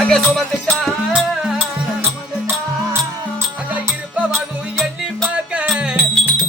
அங்க சுமந்துட்டா. அங்க இருப்பவனும் எண்ணி பார்க்க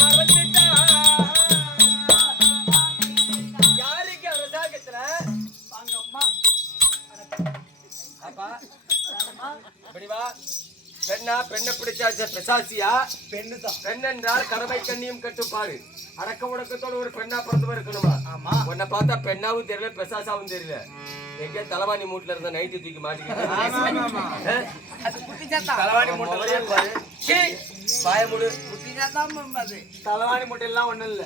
மறந்துட்டா. யாருக்கு அரசாங்கத்துல அப்பா இப்படி வா. பெண்ணா பெண்ணை பிடிச்சாச்ச பிசாசியா பெண்ணு தான் பெண் என்றால் கடமை கண்ணியும் கட்டுப்பாடு. அடக்க உடக்கத்தோட ஒரு பெண்ணா பிறந்தவ இருக்கணுமா ஆமா. உன்னை பார்த்தா பெண்ணாவும் தெரியல பெசாசாவும் தெரியல. எங்க தலைவாணி மூட்டுல இருந்த நைட்டு தூக்கி மாட்டிக்கிட்டு தலைவாணி மூட்டை பாரு சீ, வாய மூடு. குட்டி சாத்தா அது. தலைவாணி முட்டை எல்லாம் ஒண்ணும் இல்ல.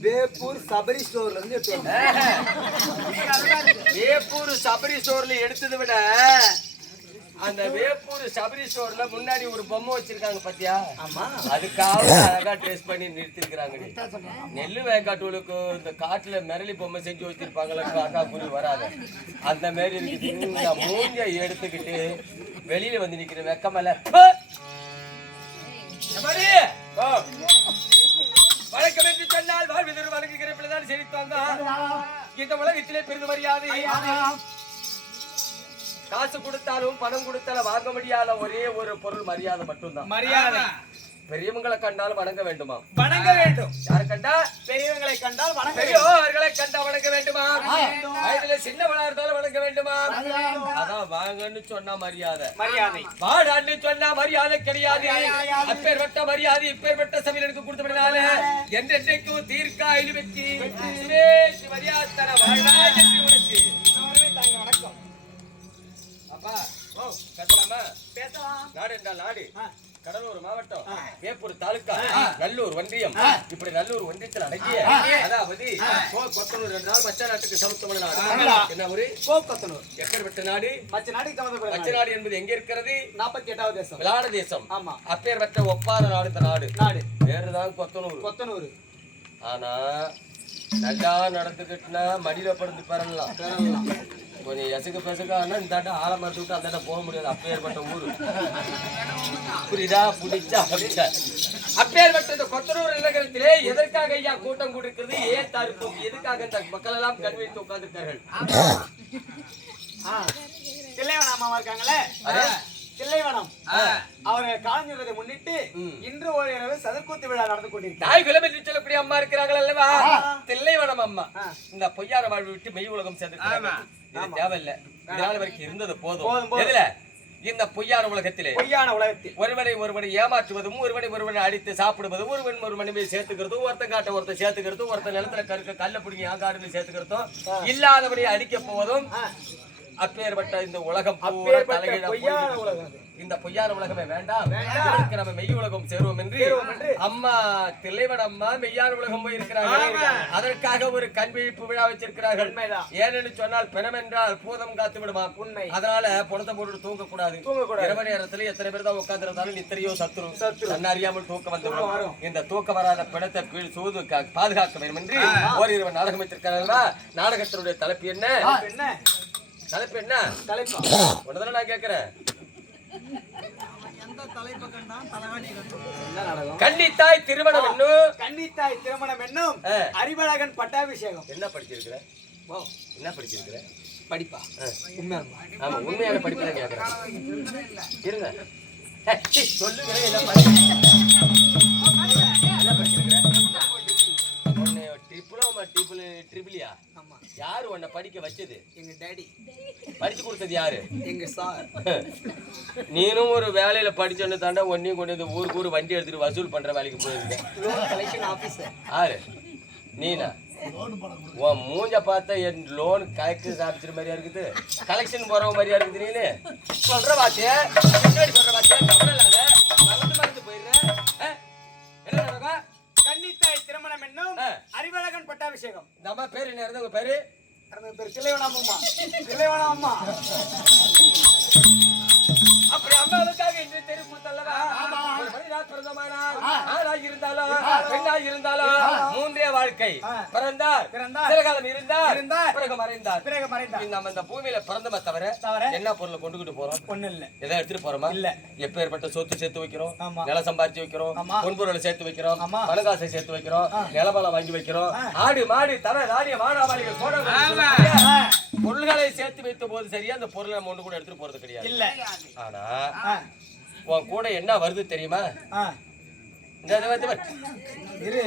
வேப்பூர் சபரி ஸ்டோர்ல இருந்து எடுத்து. வேப்பூர் சபரி ஸ்டோர்ல எடுத்ததை விட அந்த வேப்பூர் சபரி ஸ்டோர்ல முன்னாடி ஒரு பொம்மை வச்சிருக்காங்க பாத்தியா? ஆமா. அதுக்காக அழகா டேஸ்ட் பண்ணி நிறுத்திருக்கிறாங்க நெல்லு வேக்காட்டுகளுக்கு இந்த காட்டுல மிரளி பொம்மை செஞ்சு வச்சிருப்பாங்களா காக்கா குருவி வராது. அந்த மாதிரி இருக்குது மூஞ்ச எடுத்துக்கிட்டு வெளியில வந்து நிக்கிற வெக்கமல்ல. வணக்கம் என்று சொன்னால் வாழ்விதர் வணங்குகிற பிள்ளைதான் செழித்தாங்க இந்த உலகத்திலே பெரிது மரியாதை காசு கொடுத்தாலும் பணம் கொடுத்தாலும் வாங்க முடியாத ஒரே ஒரு பொருள் மரியாதை மட்டும்தான். மரியாதை. பெரியவங்களை கண்டாலும் வணங்க வேண்டுமா? வணங்க வேண்டும். யார கண்டா? பெரியவங்களை கண்டால் வணங்க வேண்டும். பெரியோர்களை கண்டா வணங்க வேண்டுமா? வயதுல சின்னவளா இருந்தாலும் வணங்க வேண்டுமா? அதான் வாங்கன்னு சொன்னா மரியாதை. மரியாதை. வாடான்னு சொன்னா மரியாதை கிடையாது. அப்பேற்பட்ட மரியாதை இப்பேற்பட்ட சபையிலுக்கு கொடுத்தபடினால என்றென்றைக்கும் தீர்க்காயிலு வெற்றி. வெற்றி. உனக்கு. அப்பா ஓ கட்டலாமா பேசலாம். நாடு என்றால் நாடு. கடலூர் மாவட்டம் வேப்பூர் தாலுக்கா நல்லூர் ஒன்றியம். இப்படி நல்லூர் ஒன்றியத்தில் அடங்கிய அதாவது கோ கொத்தனூர் நாள் மச்ச நாட்டுக்கு சமத்துவமான நாடு. என்ன ஊரு? கோக்கத்தனூர் எக்கர்பட்ட நாடு. மச்ச நாட்டுக்கு மச்ச சம்மந்தப்பட்ட நாடு. என்பது எங்க இருக்கிறது? நாற்பத்தி எட்டாவது தேசம். விளாட தேசம். ஆமா. அப்பேற்பட்ட ஒப்பாத நாடு இந்த நாடு. நாடு. பேருதான் கொத்தனூர். கொத்தனூர். ஆனா நல்லா நடந்துக்கிட்டுனா மடியில படுத்து பெறலாம். கொஞ்சம் எசுக்கு பெசுக்கானா இந்த ஆட்டம் ஆழ மறுத்து விட்டு அந்த இடம் போக முடியாது. அப்பேற்பட்ட ஊரு. புரியுதா? புடிச்சா புடிச்சா அப்பேற்பட்ட இந்த கொத்தனூர் நகரத்திலே எதற்காக ஐயா கூட்டம் கூடிருக்கிறது ஏன் தருப்போம்? எதுக்காக இந்த மக்கள் எல்லாம் கண்விழித்து உட்கார்ந்திருக்கார்கள் இருக்காங்களே. தில்லைவனம். ஆ. அவரை காலஞ்சதை முன்னிட்டு. இன்று ஒரு இரவு சதுர்க்கூத்து விழா நடந்து கொண்டிருக்கிறார் தாய் என்று சொல்லக்கூடிய அம்மா இருக்கிறார்கள் அல்லவா. தில்லைவனம் அம்மா. இந்த பொய்யார வாழ்வு விட்டு மெய் உலகம் சேர்ந்து தேவையில்லை. இதனால வரைக்கும் இருந்தது போதும். எதுல? இந்த பொய்யான உலகத்திலே. பொய்யான உலகத்தில். ஒருவனை ஒருவனை ஏமாற்றுவதும் ஒருவனை ஒருவனை அடித்து சாப்பிடுவதும் ஒருவன் ஒரு மனைவி சேர்த்துக்கிறதும் ஒருத்தன் காட்ட ஒருத்தன் சேர்த்துக்கிறதும் ஒருத்தன் நிலத்துல கருக்க கல்ல பிடிங்கி ஆங்காடுன்னு சேர்த்துக்கிறதும் இல்லாதவனை அடிக்க போவதும். அப்பேற்பட்ட இந்த உலகம். இந்த பொய்யான உலகமே வேண்டாம் நம்ம மெய் உலகம் சேருவோம் என்று. அம்மா தில்லைவன் அம்மா மெய்யான உலகம் போயிருக்கிறார்கள் அதற்காக ஒரு கண் விழிப்பு விழா வச்சிருக்கிறார்கள். ஏனென்று சொன்னால் பிணம் என்றால் பூதம் காத்து விடுமா உண்மை. அதனால புணத்தை போட்டு தூங்க கூடாது. இரவு நேரத்துல எத்தனை பேர் தான் உட்கார்ந்து இருந்தாலும் நித்திரையோ சத்துரு. தன்னை அறியாமல் தூக்கம் வந்து. இந்த தூக்கம் வராத பிணத்தை கீழ் சூது பாதுகாக்க வேண்டும் என்று ஓரிரவு நாடகம் வச்சிருக்காங்களா நாடகத்தினுடைய தலைப்பு என்ன என்ன தலைப்பு என்ன? தலைப்பா. உடனே நான் கேட்கிறேன் கன்னித்தாய் திருமணம் என்னும்? கன்னித்தாய் திருமணம் என்னும். அறிவழகன் பட்டாபிஷேகம். என்ன படிச்சிருக்கிற? ஓ என்ன படிச்சிருக்கிற? படிப்பா. ஆ. உண்மையாலுமா ஆமா உண்மையான படிப்பு தான் கேட்கறேன் இருங்க. சொல்லுங்க என்ன படி- என்ன படிச்சிருக்கிற? உன்னை டிப்ளமா ட்ரிபிள் ட்ரிபிளியா ஆமா. யாரு உன்னை படிக்க வச்சது? எங்க டாடி. படிச்சு கொடுத்தது யாரு? எங்க சார். நீனும் ஒரு வேலையில படிச்சோன்னு தாண்டா ஒன்னையும் கொண்டு வந்து ஊருக்கு ஊர் வண்டி எடுத்துட்டு வசூல் பண்ற வேலைக்கு போயிருக்க. லோன் கலெக்ஷன் ஆபீசர் யாரு? நீனா? உன் மூஞ்ச பார்த்தா என் லோன் கலெக்ஷன் ஆஃபீஸர் மாதிரியா இருக்குது. கலெக்ஷன் போறவ மாதிரியா இருக்குது நீனு. சொல்ற பின்னாடி சொல்ற இல்லாத என்னும். அறிவழகன் பட்டாபிஷேகம். இந்த அம்மா பேரு என்ன இருந்தவங்க பேரு? பேர் தில்லைவனம் அம்மா. அம்மா அப்படி அம்மாவுக்காக இன்று தெரு இருந்தாலும் இருந்தாலும் மூன்றே வாழ்க்கை. பிறந்தார். சில காலம் இருந்தார். இருந்தார். பிறகு மறைந்தார். பிறகு மறைந்தார். இந்த நம்ம இந்த பூமியில பிறந்தமே தவிர என்ன பொருளை கொண்டுகிட்டு போறோம்? ஒண்ணு இல்ல. எதை எடுத்துட்டு போறோமா? இல்ல. எப்பேற்பட்ட சொத்து சேர்த்து வைக்கிறோம்? ஆமா. நிலம் சம்பாதிச்சு வைக்கிறோம். பொன்பொருளை சேர்த்து வைக்கிறோம். பணகாசை சேர்த்து வைக்கிறோம். நிலபலம் வாங்கி வைக்கிறோம். ஆடு மாடு தலை தானிய மானாவாளிகள் கோட ஆ. பொருள்களை சேர்த்து வைத்த போது சரியா அந்த பொருளை நம்ம ஒண்ணு கூட எடுத்துட்டு போறது கிடையாது. இல்ல. ஆனா உன் கூட என்ன வருது தெரியுமா? இந்த. இரு.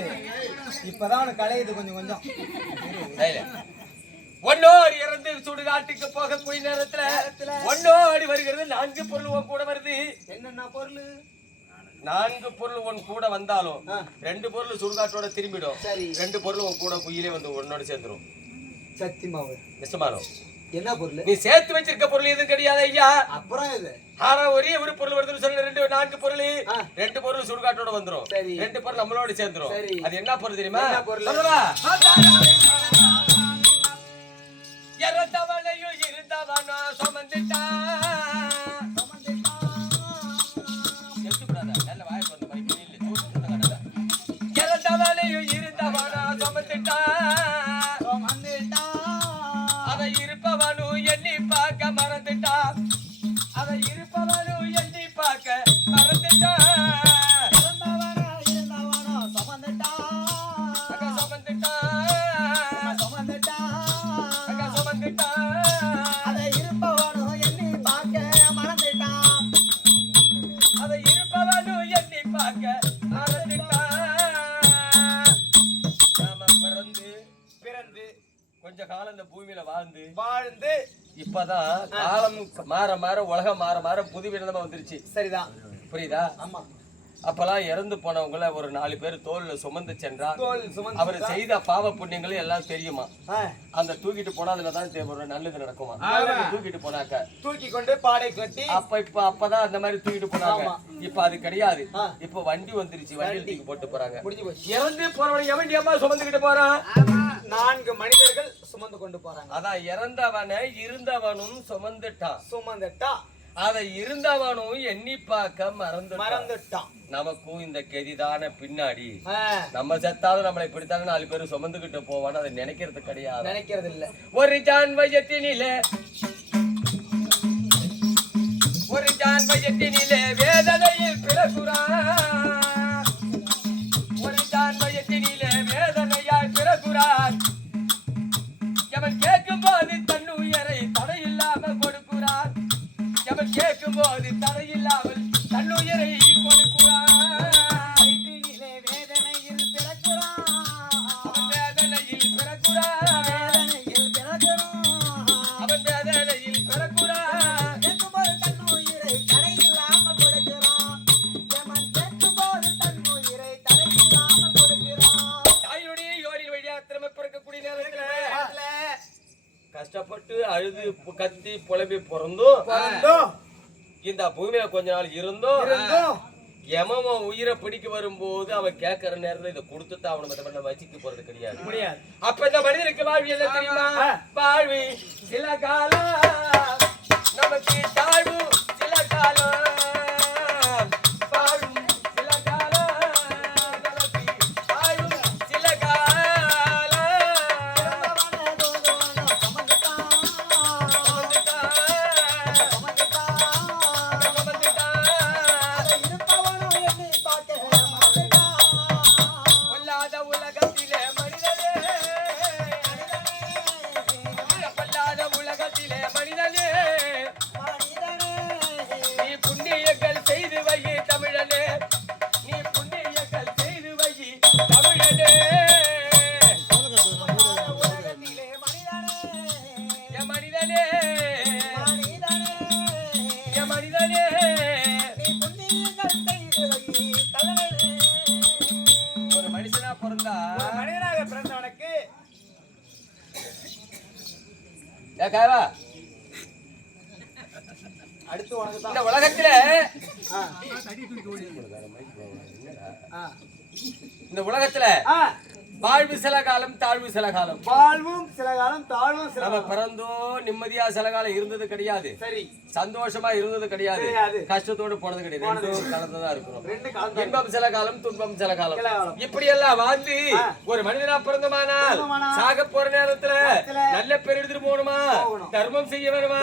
இப்பதான் உனக்கு கலையுது கொஞ்சம் கொஞ்சம். ஒன்னோடி இறந்து சுடுகாட்டுக்கு போகக்கூடிய நேரத்துல ஒன்னோடி வருகிறது நான்கு பொருள் உன் கூட வருது. என்னென்ன பொருள்? நான்கு பொருள் உன் கூட வந்தாலும். ரெண்டு பொருள் சுடுகாட்டோட திரும்பிடும். ரெண்டு பொருள் உன் கூட குயிலே வந்து உன்னோட சேர்ந்துரும். சத்தி மாவு நிச்சயமானோ என்ன பொருள்? நீ சேர்த்து வச்சிருக்க பொருள் எதுவும் கிடையாது ஐயா அப்புறம் இது ஆனா ஒரே ஒரு பொருள் வருதுன்னு சொல்லி ரெண்டு நான்கு பொருள். ரெண்டு பொருள் சுடுகாட்டோட வந்துரும். ரெண்டு பொருள் நம்மளோட சேர்ந்துரும். சரி. அது என்ன பொருள் தெரியுமா? பொருள்? கொஞ்ச காலம் இந்த பூமியில வாழ்ந்து வாழ்ந்து இப்பதான் காலம் மாற மாற உலகம் மாற மாற புது விதமா வந்துருச்சு. சரிதான். புரியுதா? ஆமா. அப்பெல்லாம் இறந்து போனவங்கள ஒரு நாலு பேர் தோல்ல சுமந்து சென்றார் அவர் செய்த பாவ புண்ணியங்கள் எல்லாம் தெரியுமா? அந்த தூக்கிட்டு போனா அதுல தான் தே- ஒரு நல்லது நடக்குமா? தூக்கிட்டு போனாக்க. தூக்கி கொண்டு பாடை கட்டி அப்ப இப்ப அப்பதான் அந்த மாதிரி தூக்கிட்டு போனாங்க. இப்ப அது கிடையாது. இப்ப வண்டி வந்துருச்சு. வண்டி. தூக்கி போட்டு போறாங்க. இறந்து போறவன் எவன் ஏமா சுமந்துக்கிட்டு போறான் நான்கு மனிதர்கள் சுமந்து கொண்டு போறாங்க. அதான் இறந்தவனை இருந்தவனும் சுமந்துட்டான். சுமந்துட்டா. அதை இருந்தவனும் எண்ணி பார்க்க மறந்துட்டான். மறந்துட்டான். நமக்கும் இந்த கெதிதான பின்னாடி நம்ம செத்தாலும் நம்மளை இப்படித்தானே நாலு பேர் சுமந்துகிட்டு போவான்னு அதை நினைக்கிறது கிடையாது. நினைக்கிறது இல்ல. ஒரு ஜான் வயத்தினிலே ஒரு ஜான் வயத்தினிலே கத்தி புலம்பி பிறந்தும் இந்த பூமியில கொஞ்ச நாள் இருந்தும். எமன் உயிரை பிடிக்க வரும்போது அவன் கேட்கற நேரத்துல இதை கொடுத்துட்டு அவனை மத்த பண்ண வச்சுக்க போறது கிடையாது. முடியாது. அப்ப இந்த மனிதனுக்கு வாழ்வி என்ன தெரியுமா? வாழ்வி சில காலம் நமக்கு தாழ்வு இந்த உலகத்துல. வாழ்வு சில காலம் தாழ்வு சில காலம். வாழ்வும் சில காலம் தாழ்வும் சில நம்ம. பிறந்தோம் நிம்மதியா சில காலம் இருந்தது கிடையாது. சரி. சந்தோஷமா இருந்தது கிடையாது. கஷ்டத்தோடு போனது கிடையாது. ரெண்டும் கலந்துதான் இருக்கிறோம் ரெண்டு காலம் இன்பம் சில காலம் துன்பம் சில காலம். இப்படி எல்லாம் வாழ்ந்து ஒரு மனிதனா பிறந்தமானால் சாக போற நேரத்துல நல்ல பேர் எடுத்துட்டு போகணுமா. தர்மம் செய்ய வேணுமா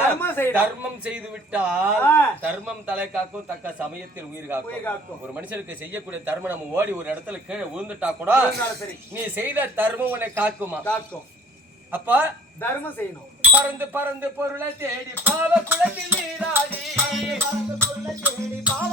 தர்மம் செய்து விட்டால். தர்மம் தலை காக்கும் தக்க சமயத்தில் உயிர் காக்கும். ஒரு மனுஷனுக்கு செய்யக்கூடிய தர்மம் நம்ம ஓடி ஒரு இடத்துல கீழே விழுந்துட்டா கூட நீ செய்த தர்மம் உன்னை காக்குமா? காக்கும். அப்ப தர்மம் செய்யணும். பறந்து பறந்து பொருளை தேடி பாவ குளத்தில் நீராடி. பறந்து பொருளை தேடி பாவ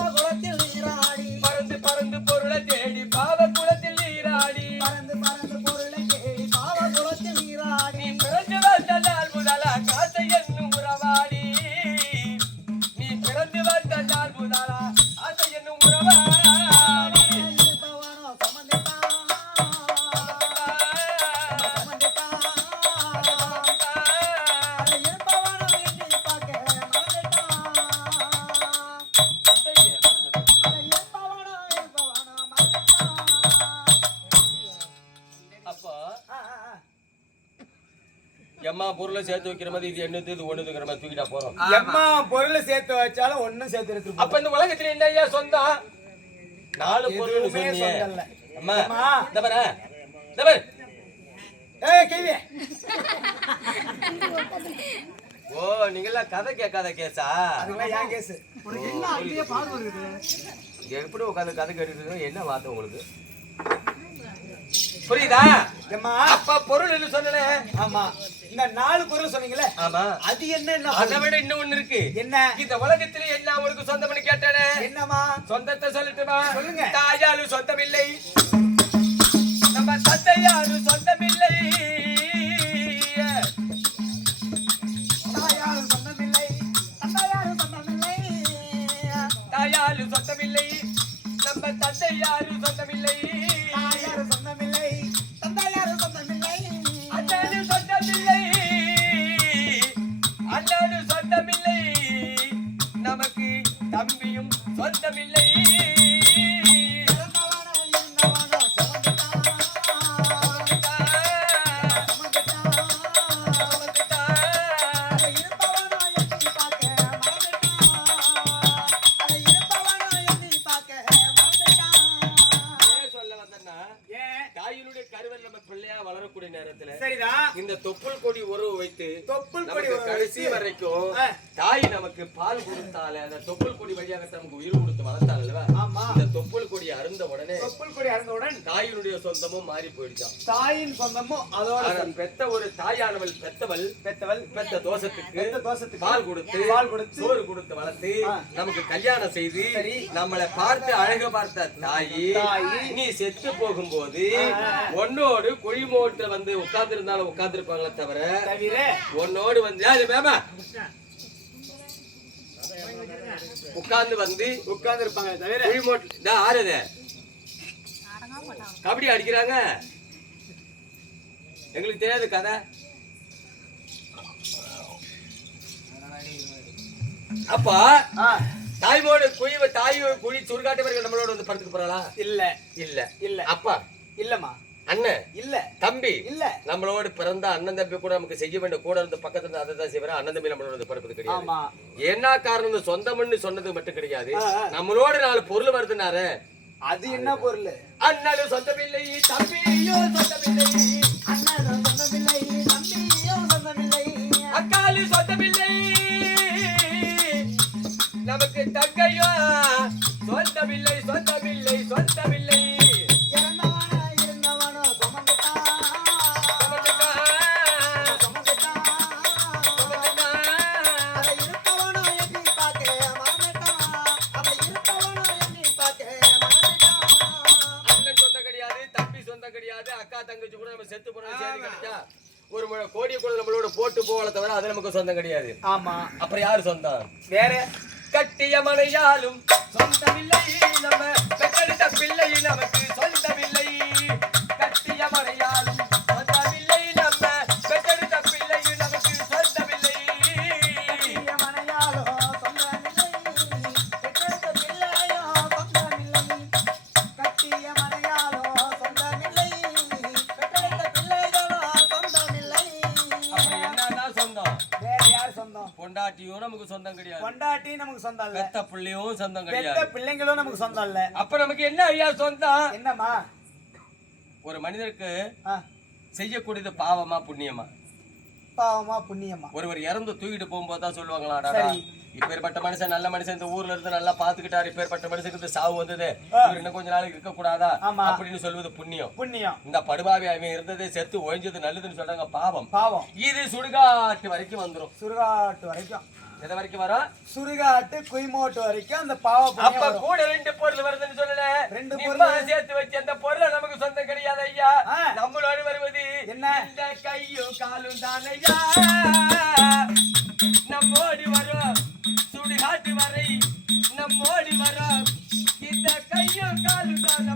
பொருளை சேர்த்து வைக்கிற மாதிரி இது என்னது இது ஒண்ணுதுங்கிற மாதிரி தூக்கிட்டா போறோம் எம்மா பொருளை சேர்த்து வச்சாலும் ஒண்ணும் சேர்த்து எடுத்து அப்ப இந்த உலகத்துல என்ன ஐயா சொந்தம் நாலு பொருள் சொன்னீங்க. அம்மா. இந்த பாரு இந்த பாரு. ஏய் கேவி. ஓ நீங்கெல்லாம் கதை கேட்காத கேஸா? அதுதான் ஏன் கேஸ்? உனக்கு என்ன அங்கேயே பால் வருது? எப்படி உட்காந்து கதை கேட்டுட்டு என்ன வார்த்தை உங்களுக்கு? புரியுதா? எம்மா அப்ப பொருள் என்ன சொன்னே ஆமா. இந்த நாலு பொருள் சொன்னீங்களே ஆமா. அது என்ன அதை? விட இன்னும் ஒண்ணு இருக்கு. என்ன? இந்த உலகத்துல என்ன உங்களுக்கு சொந்தம்னு கேட்டானே. என்னமா சொந்தத்தை சொல்லட்டுமா? சொல்லுங்க. தாயாரு சொந்தமில்லை. நம்ம தந்தையாரு சொந்தமில்லை. தாயாரும் சொந்தமில்லை. தந்தையாரும் சொந்தமில்லை. தாயாரு சொந்தமில்லை. நம்ம தந்தையாரு கடைசி வரைக்கும். தாய் நமக்கு பால் கொடுத்தாலே அந்த தொப்புள் தாயினுடைய சொந்தமும் மாறி போயிடுச்சான் தாயின் சொந்தமும் அதோட பெத்த ஒரு தாயானவள் பெத்தவள் பெத்தவள் பெத்த தோஷத்துக்கு பெத்த தோசத்துக்கு பால் கொடுத்து பால் கொடுத்து சோறு கொடுத்து வளர்த்து. நமக்கு கல்யாணம் செய்து. நம்மளை பார்த்து அழகு பார்த்த தாயி. நீ செத்து போகும்போது ஆ. உன்னோடு குழிமோட்டு வந்து உட்கார்ந்து இருந்தாலும் உட்கார்ந்து இருப்பாங்களே தவிர உன்னோடு வந்து அது மேமா உட்கார்ந்து வந்து உட்கார்ந்து இருப்பாங்க தவிர இதா ஆறுது கபடி அடிக்கிறாங்க. எங்களுக்கு தெரியாது கதை. அப்பா தாய்மோடு குழி தாய் குழி சுருக்காட்டவர்கள் நம்மளோட வந்து படுத்துக்க போறாளா? இல்ல. இல்ல. இல்ல. அப்பா. இல்லம்மா. அண்ணன். இல்ல. தம்பி. இல்ல. நம்மளோட பிறந்த அண்ணன் தம்பி கூட நமக்கு செய்ய வேண்டிய கூட இருந்து பக்கத்துல இருந்து அதை தான் செய்வாரு. அண்ணன் தம்பி நம்மளோட படுப்பது கிடையாது. என்ன காரணம் சொந்தம்னு சொன்னது மட்டும் கிடையாது. நம்மளோட நாலு பொருள் வருதுனாரு அது என்ன பொருள்? அண்ணனும் சொந்தமில்லை தம்பியும் சொந்தமில்லை. அண்ணனும் சொந்தமில்லை தம்பியும் சொந்தமில்லை. அக்காலு சொந்தமில்லை. நமக்கு தங்கையோ ஆமா. அப்புறம் யாரு சொந்தம் வேற. கட்டிய மனையாலும் சொந்தமில்லை. நம்ம பெற்றெடுத்த பிள்ளை நமக்கு சொந்தமில்லை. சொந்தம் கிடையாது. பொண்டாட்டி நமக்கு சொந்தம் இல்ல. பெத்த பிள்ளையும் சொந்தம் பெத்த கிடையாது. பிள்ளைங்களும் நமக்கு சொந்தம் இல்ல. அப்ப நமக்கு என்ன ஐயா சொந்தம்? என்னம்மா? ஒரு மனிதருக்கு செய்யக்கூடியது பாவமா புண்ணியமா? பாவமா புண்ணியமா? ஒருவர் இறந்து தூக்கிட்டு போகும்போது தான் சொல்லுவாங்களா. இப்பேற்பட்ட மனுஷன் நல்ல மனுஷன் இந்த ஊர்ல இருந்து நல்லா பாத்துக்கிட்டாரு. இப்பேற்பட்ட மனுஷனுக்கு இந்த சாவு வந்தது. இவர் இன்னும் கொஞ்ச நாளைக்கு இருக்க கூடாதா. அப்படின்னு சொல்வது புண்ணியம். புண்ணியம். இந்த படுபாவி அவன் இருந்ததே செத்து ஒழிஞ்சது நல்லதுன்னு சொல்றாங்க பாவம். பாவம். இது சுடுகாட்டு வரைக்கும் வந்துரும். சுடுகாட்டு வரைக்கும். எது வரைக்கும் வரும் சுடுகாட்டு குய்மோட்டு வரைக்கும் அந்த பாவ அப்ப. கூட ரெண்டு பொருள் வருதுன்னு சொல்லல ரெண்டு பொருள். சேர்த்து வச்ச அந்த பொருள் நமக்கு சொந்தம் கிடையாது ஐயா. நம்மளோட வருவது என்ன? இந்த கையும் காலும் தான் ஐயா நம்மோடி வரும் சுடுகாட்டு வரை நம்மோடி வரும் இந்த கையும் காலும் தானப்பா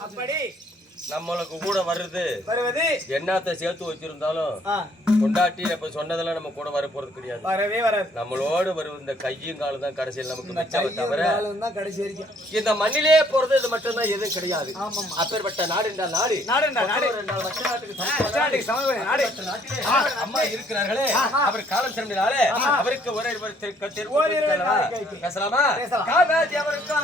அப்படி. நம்மளுக்கு கூட வருது வருவது. என்னத்த சேர்த்து வச்சிருந்தாலும் கொண்டாட்டி இப்ப சொன்னதெல்லாம் நம்ம கூட வர போறது கிடையாது. வரவே வராது. நம்மளோடு வரும் இந்த கையும் காலம் தான் கடைசியில் நமக்கு மிச்சம் தவிர தான் கடைசி வரைக்கும். இந்த மண்ணிலே போறது இது மட்டும்தான் எதுவும் கிடையாது. அப்பேற்பட்ட நாடு என்றால் நாடு. நாடு. நாட்டுக்கு அம்மா இருக்கிறார்களே அவர் காலம் சென்றாலே அவருக்கு ஒரே. பேசலாமா? பேசலாம். அவருக்கு?